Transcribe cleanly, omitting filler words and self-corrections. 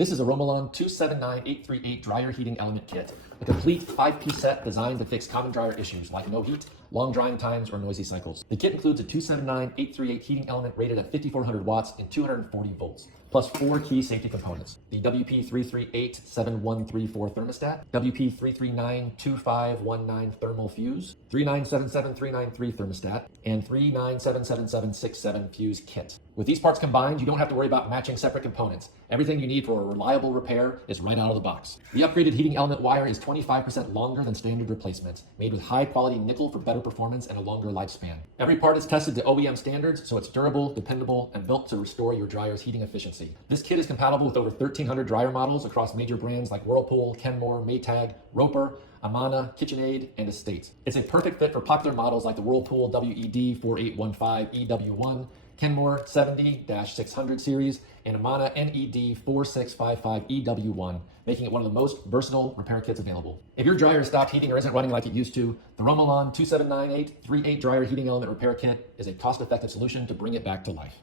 This is a Romalon 2794237 Dryer Heating Element Kit, a complete 5-piece set designed to fix common dryer issues like no heat, long drying times, or noisy cycles. The kit includes a 2794237 heating element rated at 5400 watts and 240 volts, plus 4 key safety components: the WP33871334 thermostat, WP33925519 thermal fuse, 3977393 thermostat, and 3977767 fuse kit. With these parts combined, you don't have to worry about matching separate components. Everything you need for a reliable repair is right out of the box. The upgraded heating element wire is 25% longer than standard replacements, made with high-quality nickel for better performance and a longer lifespan. Every part is tested to OEM standards, so it's durable, dependable, and built to restore your dryer's heating efficiency. This kit is compatible with over 1,300 dryer models across major brands like Whirlpool, Kenmore, Maytag, Roper, Amana, KitchenAid, and Estate. It's a perfect fit for popular models like the Whirlpool WED4815 EW1, Kenmore 70-600 series, and Amana NED 4655 EW1, making it one of the most versatile repair kits available. If your dryer has stopped heating or isn't running like it used to, the Romalon 2794237 Dryer Heating Element Repair Kit is a cost-effective solution to bring it back to life.